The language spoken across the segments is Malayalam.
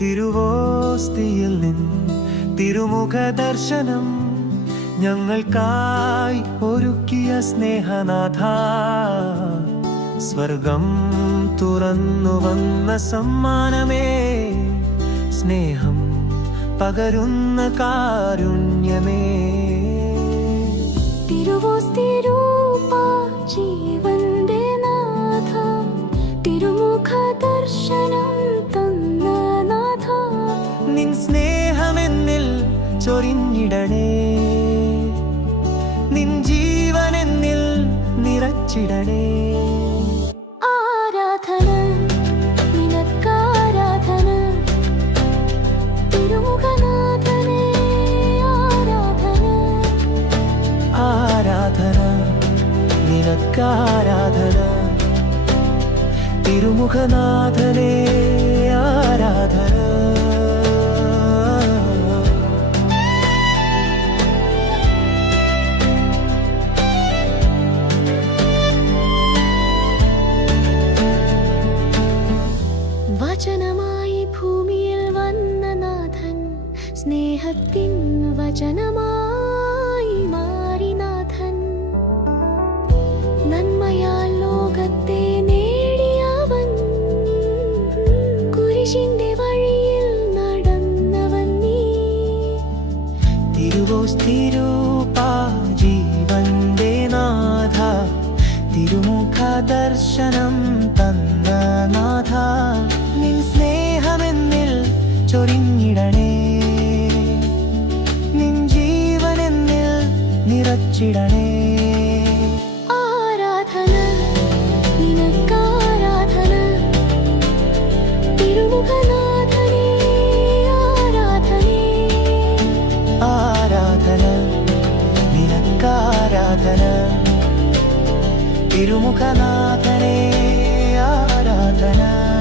തിരുവോസ്തിയിൽ നിൻ തിരുമുഖ ദർശനം ഞങ്ങൾക്കായി ഒരുക്കിയ സ്നേഹനാഥ. സ്വർഗം തുറന്നു വന്ന സമ്മാനമേ സ്നേഹം പകരുന്ന കാരുണ്യമേ. തിരുവോസ്തിരൂപ സ്നേഹമെന്നിൽ ചൊരിഞ്ഞിടണേ. നിൻ ജീവനെന്നിൽ നിറച്ചിടണേ. ആരാധന നിനക്കാരാധന. തിരുമുഖനാഥനെ ആരാധന. ആരാധന നിനക്കാരാധന. തിരുമുഖനാഥനേ ആരാധന. സ്നേഹത്തിൻ വചനമായി മാറി നന്മയാൽ ലോകത്തെ നേടിയവൻ കുരിശിന്റെ വഴിയിൽ നടന്നവൻ നീ. തിരുവോസ്തിരൂപ ജീവന്റെ നാഥ. തിരുമുഖ ദർശനം തന്ന നാഥ. നിറച്ചിടണേ ആരാധന നിനക്കാരാധന. തിരുമുഖനാഥനേ ആരാധനേ. ആരാധന നിനക്കാരാധന. തിരുമുഖനാഥനേ ആരാധന.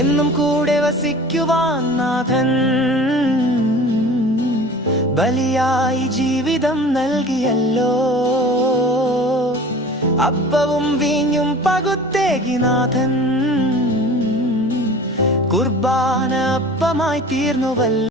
എന്നും കൂടെ വസിക്കുവാൻ നാഥൻ ബലിയായി ജീവിതം നൽകിയല്ലോ. അപ്പവും വീഞ്ഞും പകുത്തേകി നാഥൻ കുർബാന അപ്പമായി തീർന്നുവല്ലോ.